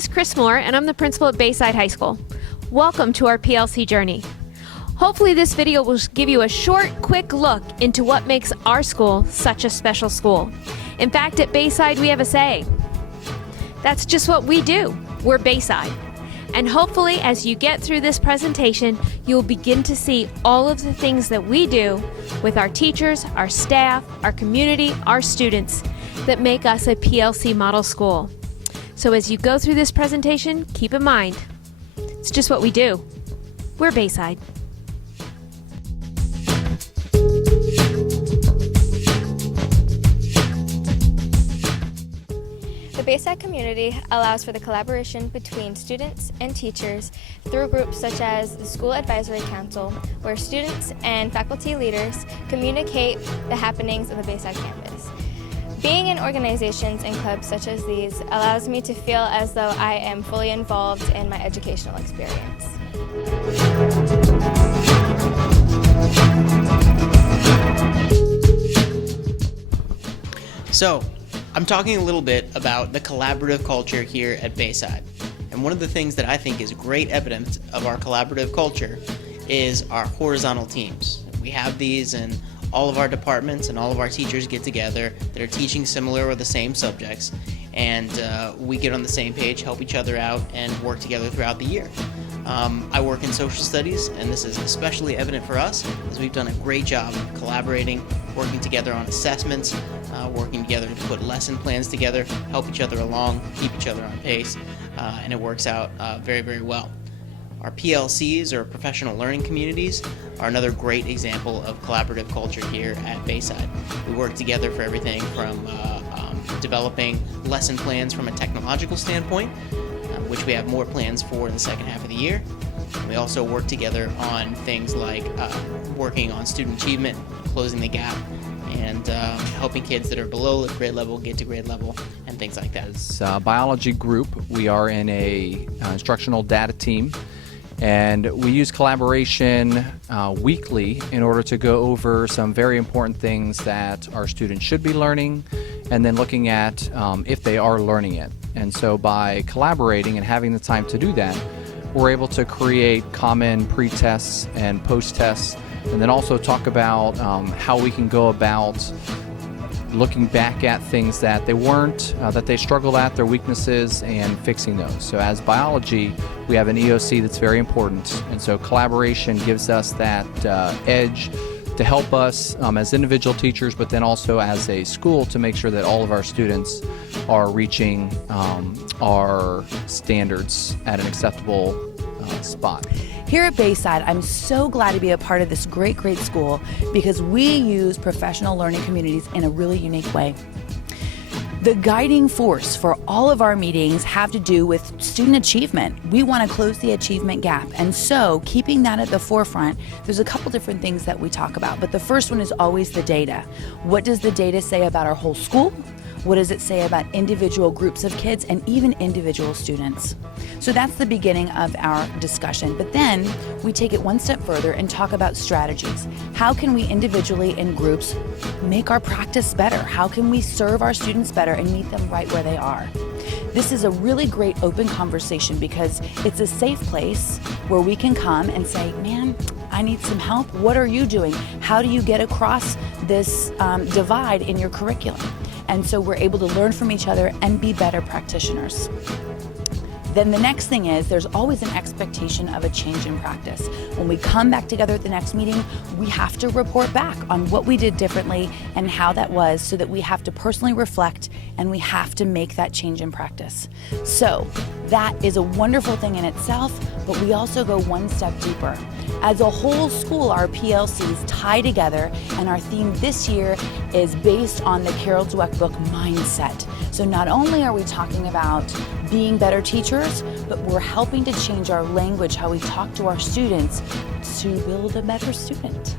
is Chris Moore, and I'm the principal at Bayside High School. Welcome to our PLC journey. Hopefully this video will give you a short, quick look into what makes our school such a special school. In fact, at Bayside we have a saying. That's just what we do. We're Bayside. And hopefully as you get through this presentation, you'll begin to see all of the things that we do with our teachers, our staff, our community, our students that make us a PLC model school. So as you go through this presentation, keep in mind, it's just what we do. We're Bayside. The Bayside community allows for the collaboration between students and teachers through groups such as the School Advisory Council, where students and faculty leaders communicate the happenings of the Bayside campus. Being in organizations and clubs such as these allows me to feel as though I am fully involved in my educational experience. So, I'm talking a little bit about the collaborative culture here at Bayside. And one of the things that I think is great evidence of our collaborative culture is our horizontal teams. We have these in all of our departments, and all of our teachers get together that are teaching similar or the same subjects, and we get on the same page, help each other out, and work together throughout the year. I work in social studies, and this is especially evident for us as we've done a great job collaborating, working together on assessments, working together to put lesson plans together, help each other along, keep each other on pace, and it works out very, very well. Our PLCs, or professional learning communities, are another great example of collaborative culture here at Bayside. We work together for everything from developing lesson plans from a technological standpoint, which we have more plans for in the second half of the year. We also work together on things like working on student achievement, closing the gap, and helping kids that are below grade level get to grade level, and things like that. As a biology group, we are in a instructional data team, and we use collaboration weekly in order to go over some very important things that our students should be learning, and then looking at if they are learning it. And so by collaborating and having the time to do that, we're able to create common pre-tests and post-tests, and then also talk about how we can go about looking back at things that they weren't, that they struggled at, their weaknesses, and fixing those. So as biology, we have an EOC that's very important, and so collaboration gives us that edge to help us as individual teachers, but then also as a school to make sure that all of our students are reaching our standards at an acceptable spot. Here at Bayside, I'm so glad to be a part of this great school because we use professional learning communities in a really unique way. The guiding force for all of our meetings have to do with student achievement. We want to close the achievement gap, and so keeping that at the forefront, there's a couple different things that we talk about, but the first one is always the data. What does the data say about our whole school? What does it say about individual groups of kids and even individual students? So that's the beginning of our discussion. But then we take it one step further and talk about strategies. How can we individually in groups make our practice better? How can we serve our students better and meet them right where they are? This is a really great open conversation because it's a safe place where we can come and say, man, I need some help. What are you doing? How do you get across this divide in your curriculum? And so we're able to learn from each other and be better practitioners. Then the next thing is there's always an expectation of a change in practice. When we come back together at the next meeting, we have to report back on what we did differently and how that was, so that we have to personally reflect and we have to make that change in practice. So that is a wonderful thing in itself, but we also go one step deeper. As a whole school, our PLCs tie together, and our theme this year is based on the Carol Dweck book, Mindset. So not only are we talking about being better teachers, but we're helping to change our language, how we talk to our students, to build a better student.